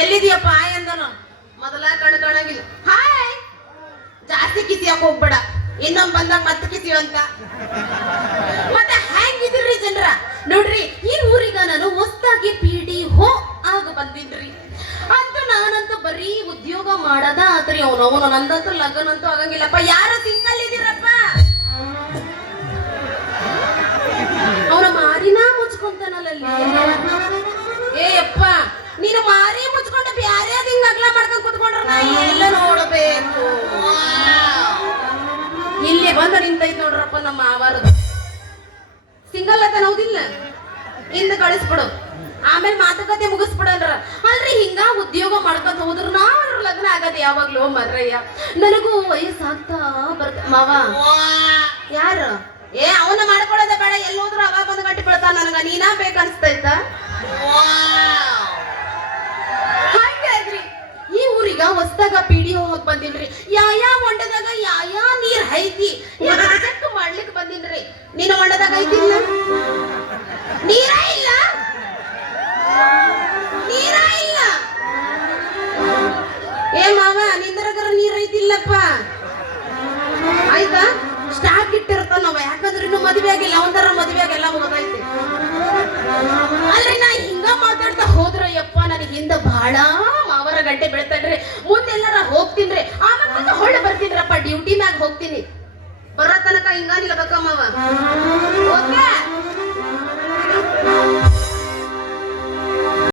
ಎಲ್ಲಿದೀಯಪ್ಪ? ಅಂದನು. ಮೊದಲ ಕಣ್ ಹಾಯ್! ಜಾಸ್ತಿ ಕಿಸಿಯಕ್ ಹೋಗ್ಬೇಡ. ಇನ್ನೊಂದ್ ಬಂದಾಗ ಮತ್ತೆ ಕಿಸಿಯೋ ಅಂತ. ಮತ್ತೆ ಹೆಂಗಿದ್ರಿ ಜನರ? ನೋಡ್ರಿ, ಈ ಊರಿಗ ನಾನು ಹೊಸ್ದಾಗಿ ಪಿ ಡಿ ಹೋ ಆಗ ಬಂದಿದ್ರಿ ಅಂತ ನಾನಂತ ಬರೀ ಉದ್ಯೋಗ ಮಾಡದ ಆತ್ರಿ ಅವನು. ಅವನು ನಂದಂತೂ ಲಗ್ನಂತೂ ಆಗಂಗಿಲ್ಲಪ್ಪ. ಯಾರ ಸಿಂಗಲ್ ಇದೀರಪ್ಪ ಅವನ ಮಾರಿನ ಮುಚ್ಕೊಂತಾನಲ್ಲ ಏ ಅಪ್ಪ! ನೀನು ಮಾರಿ ಮುಚ್ಕೊಂಡು ಬ್ಯಾರೆ ಹಿಂಗ್ ಅಗ್ಲ ಮಾಡ್ಕೊಂಡ್ ಕುತ್ಕೊಂಡ್ರ ನಾ ಎಲ್ಲ ನೋಡಬೇಕು. ಇಲ್ಲಿ ಬಂದು ನಿಂತೈತ್ ನೋಡ್ರಪ್ಪ ನಮ್ಮ ಆವಾರದು ಸಿಂಗಲ್ ಅದ ಹೌದಿಲ್ಲ? ಇಂದ ಕಳಿಸ್ಬಿಡು. ಆಮೇಲೆ ಮಾತುಕತೆ ಮುಗಿಸ್ಬಿಡಲ್ರ ಅಲ್ರಿ ಹಿಂಗ ಉದ್ಯೋಗ ಮಾಡ್ಕೊಂತ ನಾ ಅವ್ರ ಲಗ್ನ ಆಗದೆ ಯಾವಾಗ್ಲೂ ಮರ್ರಯ್ಯ. ನನಗೂ ವಯಸ್ಸಾಗ್ತಾ ಬರ್ತ ಮಾವ. ಯಾರು? ಏ ಅವನ ಮಾಡ್ಕೊಳ್ಳೋದೇ ಬೇಡ. ಎಲ್ಲಿ ಹೋದ್ರು ಅವಾಗ ಬಂದು ಗಂಟೆ ಬೀಳ್ತಾನ ನನಗ. ನೀನಾ ಬೇಕನ್ಸ್ತೈತ ಹಾಗಾದ್ರಿ ಈ ಊರಿಗ ಹೊಸ್ದಾಗ ಓಕ್ ಬಂದಿಲ್ರಿ ಬಂದಿನ್ರಿ ಯಾಯಾ ಹೊಂಡದಾಗ, ಯಾ ನೀರ್ ಐತಿ? ಚೆಕ್ ಮಾಡ್ಲಿಕ್ ಬಂದಿನ್ರಿ. ನೀನು ಹೊಂಡದಾಗ ಐತಿಲ್ಲ ನೀರ ಇಲ್ಲ? ನೀರ ಇಲ್ಲ? ಏ ಮಾವ, ನಿಂದ್ರಗರ ನೀರ್ ಐತಿಲ್ಲಪ್ಪ. ಆಯ್ತಾ? ಸ್ಟಾಕ್ ಇಟ್ಟಿರ್ತಾನವ ನಾವ ಯಾಕಂದ್ರೆ ಇನ್ನು ಮದ್ವೆ ಆಗಿಲ್ಲ. ಒಂದರ ಮದ್ವೆ ಆಗಿಲ್ಲ ಎಲ್ಲ ಅಲ್ರಿ, ನಾ ಹಿಂಗ ಮಾತಾಡ್ತಾ ಹೋದ್ರ ಯಪ್ಪ ನನಗೆ ಹಿಂದ ಬಹಳ ಗಂಟೆ ಬೆಳ್ತಾನ್ರಿ ಮುಂದೆಲ್ಲಾರ ಹೋಗ್ತೀನ್ರಿ ಆಮೇಲೆ ಹೊಳ್ಳ ಬರ್ತೀನ್ರಪ್ಪ ಡ್ಯೂಟಿ ಮ್ಯಾಗ ಹೋಗ್ತೀನಿ. ಬರೋ ತನಕ ಹಿಂಗಾಗಿಲ್ಲ ಬಕ್ಕಮ್ಮ